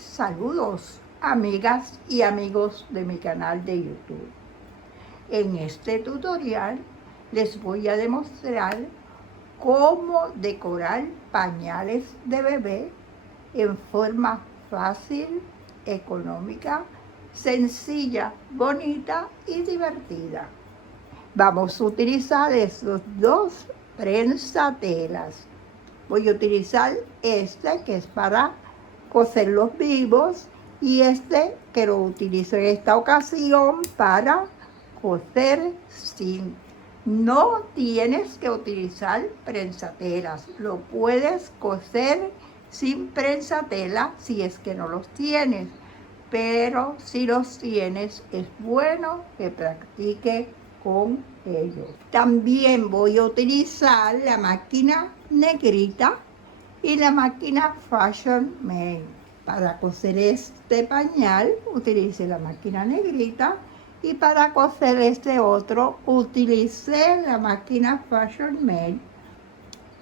Saludos, amigas y amigos de mi canal de YouTube. En este tutorial les voy a demostrar cómo decorar pañales de bebé en forma fácil, económica, sencilla, bonita y divertida. Vamos a utilizar estos dos prensatelas. Voy a utilizar este que es para coserlos vivos y este que lo utilizo en esta ocasión para coser sin. No tienes que utilizar prensatelas, lo puedes coser sin prensatela si es que no los tienes, pero si los tienes es bueno que practique con ellos. También voy a utilizar la máquina negrita y la máquina Fashion Made. Para coser este pañal utilice la máquina negrita y para coser este otro utilicé la máquina Fashion Made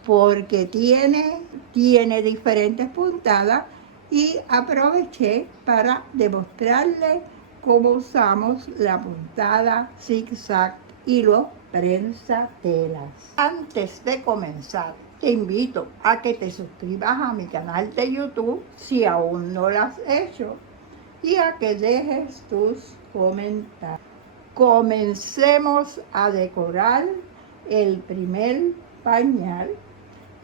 porque tiene diferentes puntadas y aproveché para demostrarle cómo usamos la puntada zigzag y los prensatelas. Antes de comenzar, te invito a que te suscribas a mi canal de YouTube si aún no lo has hecho y a que dejes tus comentarios. Comencemos a decorar el primer pañal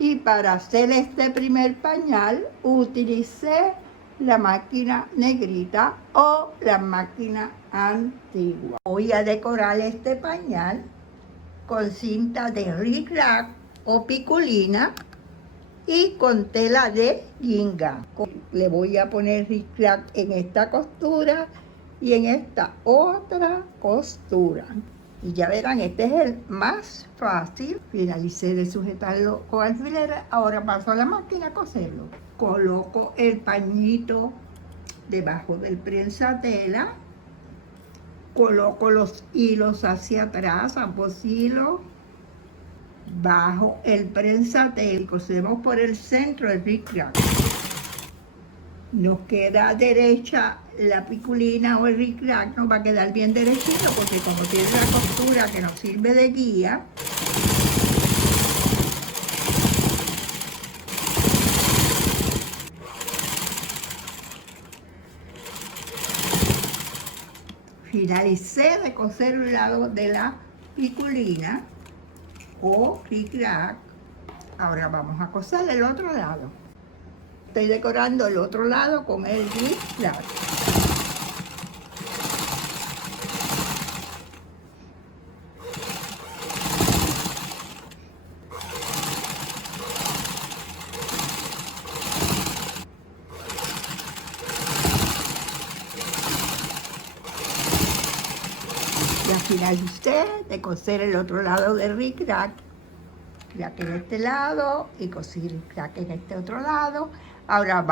y para hacer este primer pañal utilicé la máquina negrita o la máquina antigua. Voy a decorar este pañal con cinta de rickrack o piculina y con tela de gingham. Le voy a poner rickrack en esta costura y en esta otra costura. Y ya verán, este es el más fácil. Finalicé de sujetarlo con alfileres. Ahora paso a la máquina a coserlo. Coloco el pañito debajo del prensatela. Coloco los hilos hacia atrás, ambos hilos. Bajo el prensatela y cosemos por el centro del rickrack. Nos queda derecha la piculina o el rickrack, nos va a quedar bien derechito porque como tiene la costura que nos sirve de guía, finalicé de coser un lado de la piculina o rickrack. Ahora vamos a coser el otro lado. Estoy decorando el otro lado con el rickrack. Ya finalicé de coser el otro lado del rickrack, rickrack en este lado y cosí rickrack en este otro lado. Ahora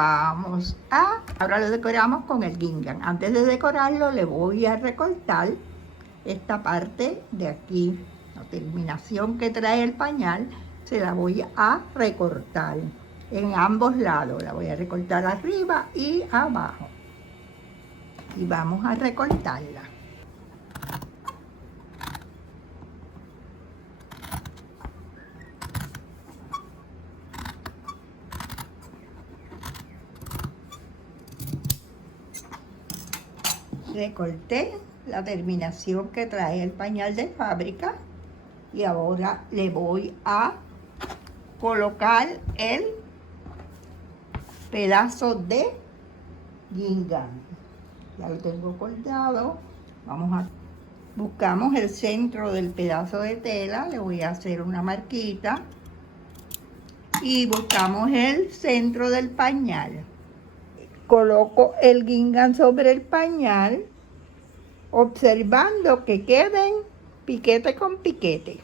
lo decoramos con el gingham. Antes de decorarlo le voy a recortar esta parte de aquí, la terminación que trae el pañal, se la voy a recortar en ambos lados. La voy a recortar arriba y abajo. Y vamos a recortarla. Recorté la terminación que trae el pañal de fábrica y ahora le voy a colocar el pedazo de gingham. Ya lo tengo cortado. Buscamos el centro del pedazo de tela, le voy a hacer una marquita y buscamos el centro del pañal. Coloco el gingham sobre el pañal, observando que queden piquete con piquete.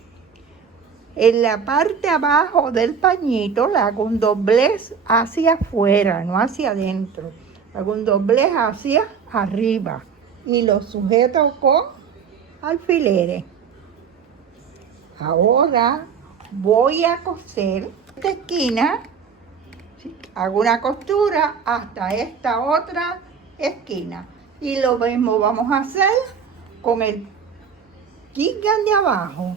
En la parte abajo del pañito le hago un doblez hacia afuera, no hacia adentro. Hago un doblez hacia arriba y lo sujeto con alfileres. Ahora voy a coser esta esquina hago una costura hasta esta otra esquina. Y lo mismo vamos a hacer con el gingham de abajo.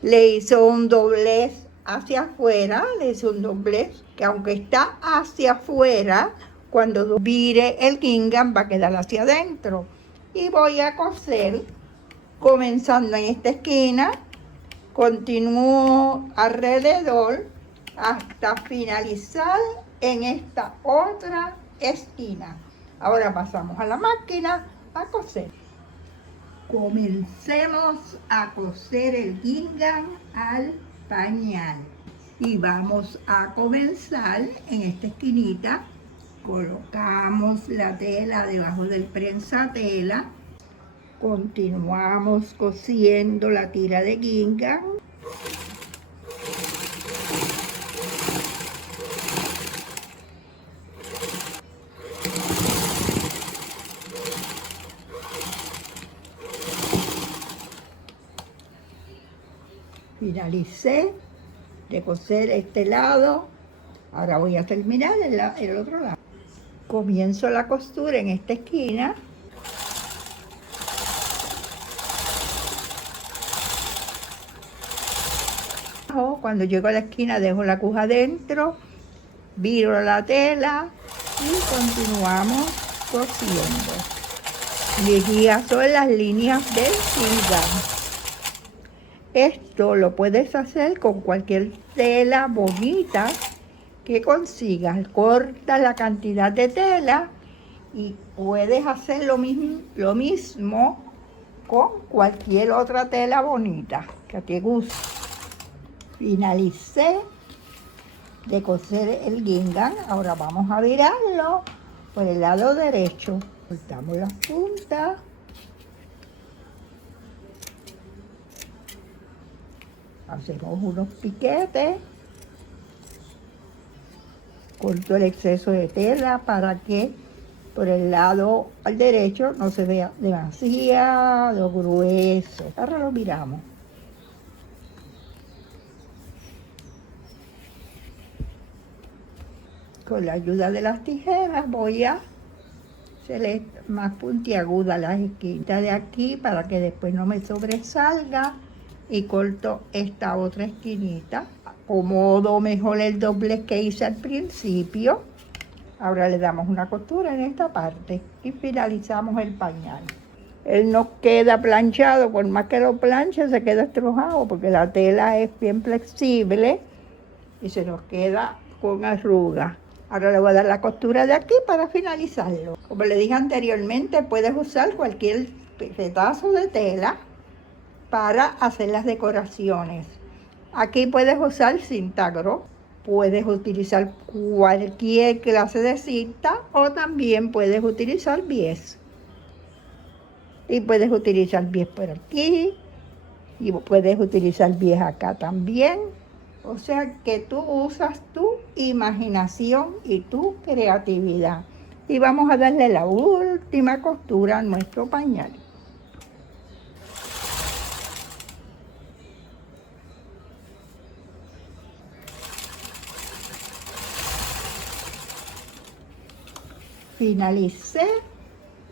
Le hice un doblez hacia afuera, le hice un doblez que aunque está hacia afuera, cuando vire el gingham va a quedar hacia adentro. Y voy a coser comenzando en esta esquina, continúo alrededor hasta finalizar en esta otra esquina. Ahora pasamos a la máquina a coser. Comencemos a coser el gingham al pañal. Y vamos a comenzar en esta esquinita. Colocamos la tela debajo del prensatela. Continuamos cosiendo la tira de gingham. Finalicé de coser este lado. Ahora voy a terminar el otro lado. Comienzo la costura en esta esquina. Cuando llego a la esquina dejo la aguja adentro, viro la tela y continuamos cosiendo. Mi guía son las líneas del gingham. Esto lo puedes hacer con cualquier tela bonita que consigas. Corta la cantidad de tela y puedes hacer lo mismo con cualquier otra tela bonita que te guste. Finalicé de coser el gingham. Ahora vamos a virarlo por el lado derecho. Cortamos las puntas. Hacemos unos piquetes. Corto el exceso de tela para que por el lado al derecho no se vea demasiado grueso. Ahora lo miramos. Con la ayuda de las tijeras voy a hacerle más puntiaguda las esquinas de aquí para que después no me sobresalga, y corto esta otra esquinita. Acomodo mejor el doblez que hice al principio. Ahora le damos una costura en esta parte y finalizamos el pañal. Él no queda planchado, por más que lo planche se queda estrujado porque la tela es bien flexible y se nos queda con arrugas. Ahora le voy a dar la costura de aquí para finalizarlo. Como le dije anteriormente, puedes usar cualquier pedazo de tela para hacer las decoraciones. Aquí puedes usar cinta gros, puedes utilizar cualquier clase de cinta o también puedes utilizar bies. Y puedes utilizar bies por aquí y puedes utilizar bies acá también. O sea que tú usas tu imaginación y tu creatividad. Y vamos a darle la última costura a nuestro pañal. Finalicé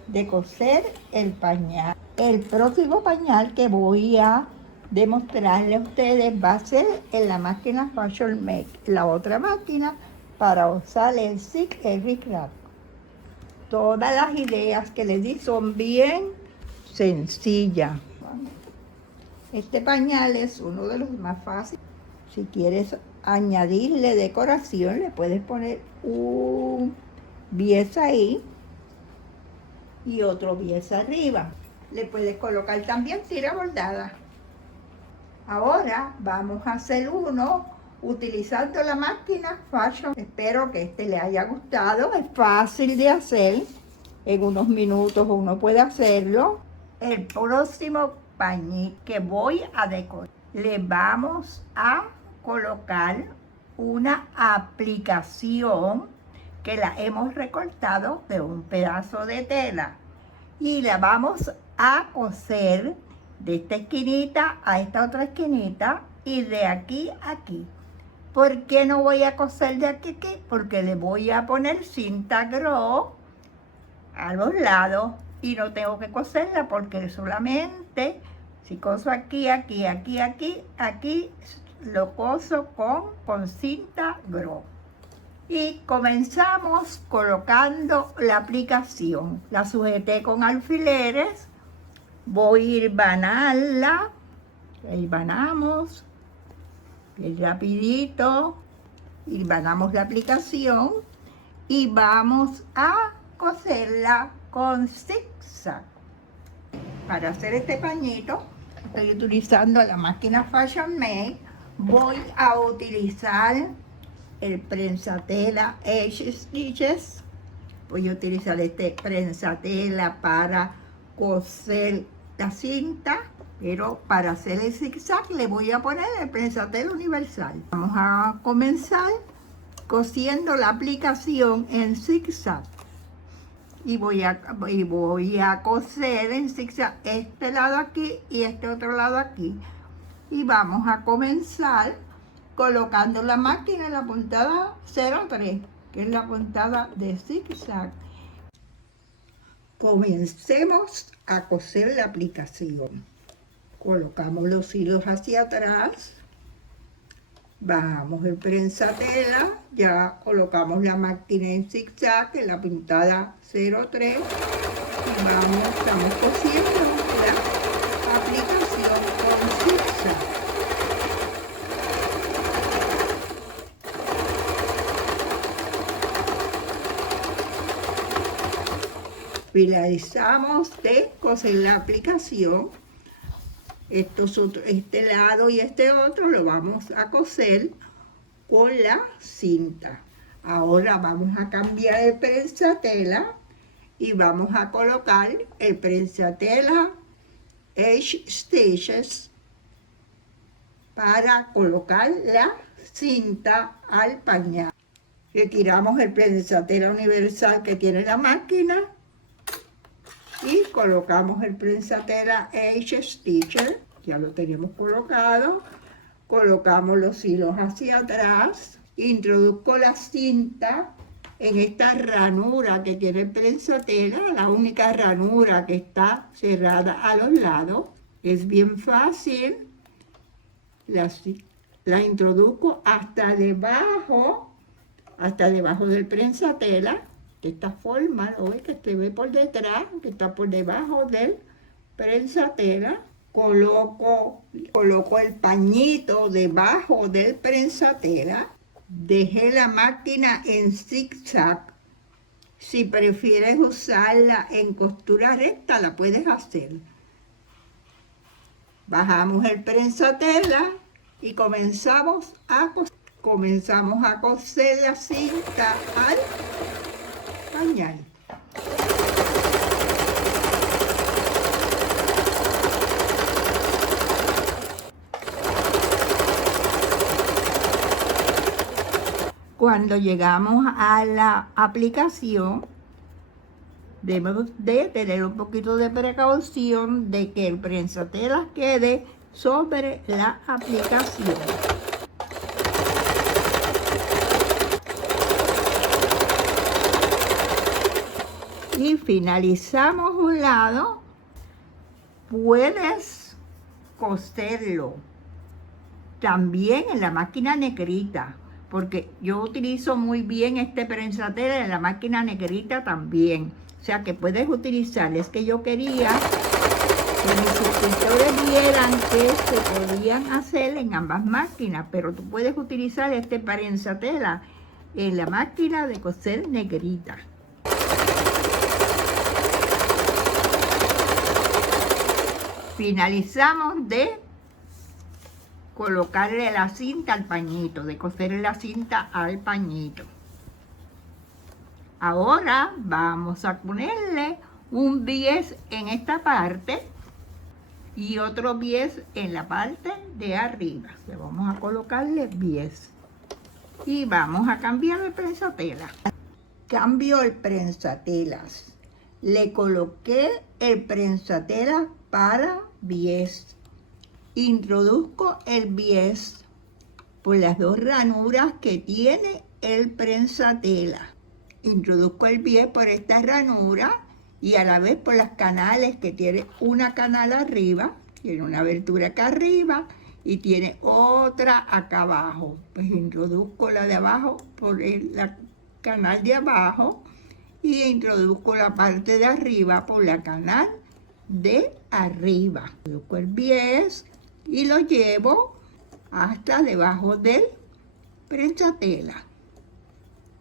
de coser el pañal. El próximo pañal que voy a demostrarle a ustedes va a ser en la máquina Fashion Make, la otra máquina para usar el zig el ric-rac. Todas las ideas que les di son bien sencillas. Este pañal es uno de los más fáciles. Si quieres añadirle decoración, le puedes poner un bies ahí y otro bies arriba. Le puedes colocar también tira bordada. Ahora vamos a hacer uno utilizando la máquina Fashion. Espero que este le haya gustado. Es fácil de hacer. En unos minutos uno puede hacerlo. El próximo pañito que voy a decorar, le vamos a colocar una aplicación que la hemos recortado de un pedazo de tela y la vamos a coser de esta esquinita a esta otra esquinita y de aquí a aquí. ¿Por qué no voy a coser de aquí? Porque le voy a poner cinta gros a los lados y no tengo que coserla porque solamente si coso aquí, aquí, aquí, aquí, aquí lo coso con cinta gros. Y comenzamos colocando la aplicación. La sujeté con alfileres, voy a hilvanarla, hilvanamos, bien rapidito, hilvanamos la aplicación y vamos a coserla con zigzag. Para hacer este pañito, estoy utilizando la máquina Fashion Made. Voy a utilizar el prensatela Edge Stitches. Voy a utilizar este prensatela para coser la cinta, pero para hacer el zigzag le voy a poner el prensatela universal. Vamos a comenzar cosiendo la aplicación en zigzag y voy a coser en zigzag este lado aquí y este otro lado aquí, y vamos a comenzar colocando la máquina en la puntada 03, que es la puntada de zigzag. Comencemos a coser la aplicación. Colocamos los hilos hacia atrás, bajamos el prensatela, ya colocamos la máquina en zigzag en la puntada 03 y estamos cosiendo la aplicación con zigzag. Finalizamos de coser la aplicación. Este lado y este otro lo vamos a coser con la cinta. Ahora vamos a cambiar el prensatela y vamos a colocar el prensatela Edge Stitches para colocar la cinta al pañal. Retiramos el prensatela universal que tiene la máquina y colocamos el prensatela Edge Stitcher, ya lo tenemos colocado. Colocamos los hilos hacia atrás, introduzco la cinta en esta ranura que tiene el prensatela, la única ranura que está cerrada a los lados. Es bien fácil, la introduzco hasta debajo del prensatela. De esta forma, lo ves que se ve por detrás, que está por debajo del prensatela. Coloco el pañito debajo del prensatela. Dejé la máquina en zigzag. Si prefieres usarla en costura recta, la puedes hacer. Bajamos el prensatela y comenzamos a coser la cinta al pañal. Cuando llegamos a la aplicación, debemos de tener un poquito de precaución de que el prensatela quede sobre la aplicación. Y finalizamos un lado. Puedes coserlo también en la máquina negrita, porque yo utilizo muy bien este prensatela en la máquina negrita también. O sea que puedes utilizar. Es que yo quería que mis suscriptores vieran que se podían hacer en ambas máquinas, pero tú puedes utilizar este prensatela en la máquina de coser negrita. Finalizamos de colocarle la cinta al pañito, de coser la cinta al pañito. Ahora vamos a ponerle un bies en esta parte y otro bies en la parte de arriba. Le vamos a colocarle bies y vamos a cambiar el prensatela. Cambio el prensatelas. Le coloqué el prensatela para bies. Introduzco el bies por las dos ranuras que tiene el prensatela. Introduzco el bies por esta ranura y a la vez por las canales, que tiene una canal arriba, tiene una abertura acá arriba y tiene otra acá abajo. Pues introduzco la de abajo por la canal de abajo y introduzco la parte de arriba por la canal de arriba. Introduzco el bies y lo llevo hasta debajo del prensatela.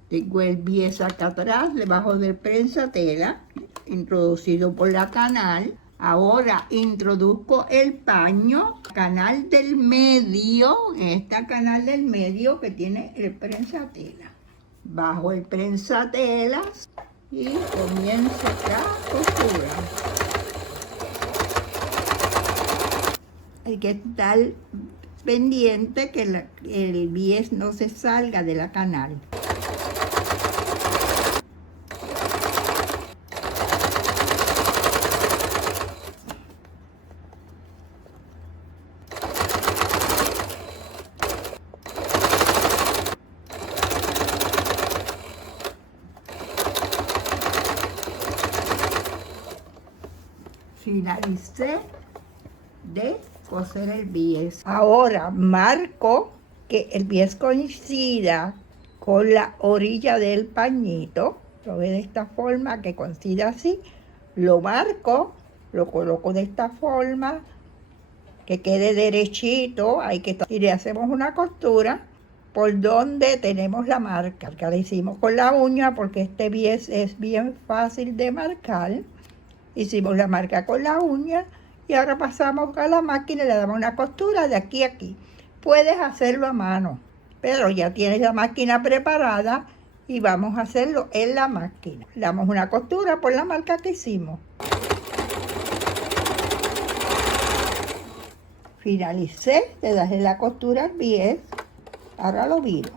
Tengo el bies acá atrás, debajo del prensatela, introducido por la canal. Ahora introduzco el paño, canal del medio, esta canal del medio que tiene el prensatela. Bajo el prensatela y comienzo la costura. Hay que estar pendiente que el bies no se salga de la canal. Finalicé de coser el bies. Ahora marco que el bies coincida con la orilla del pañito. Lo ve de esta forma, que coincida así. Lo marco, lo coloco de esta forma, que quede derechito. Y le hacemos una costura por donde tenemos la marca. Que la hicimos con la uña porque este bies es bien fácil de marcar. Hicimos la marca con la uña y ahora pasamos a la máquina y le damos una costura de aquí a aquí. Puedes hacerlo a mano, pero ya tienes la máquina preparada y vamos a hacerlo en la máquina. Le damos una costura por la marca que hicimos. Finalicé de darle la costura al bies. Ahora lo viro.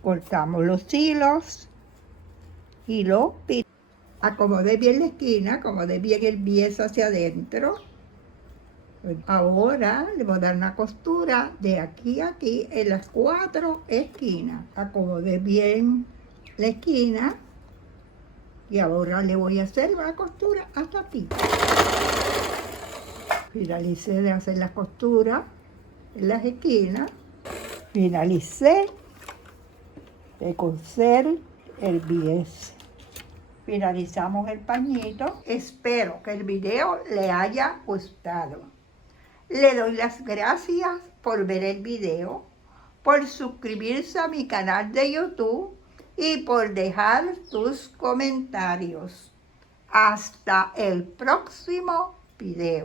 Cortamos los hilos y lo pintamos. Acomodé bien la esquina, acomodé bien el bies hacia adentro. Ahora le voy a dar una costura de aquí a aquí en las 4 esquinas. Acomodé bien la esquina y ahora le voy a hacer una costura hasta aquí. Finalicé de hacer la costura en las esquinas. Finalicé de coser el bies. Finalizamos el pañito. Espero que el video le haya gustado. Le doy las gracias por ver el video, por suscribirse a mi canal de YouTube y por dejar tus comentarios. Hasta el próximo video.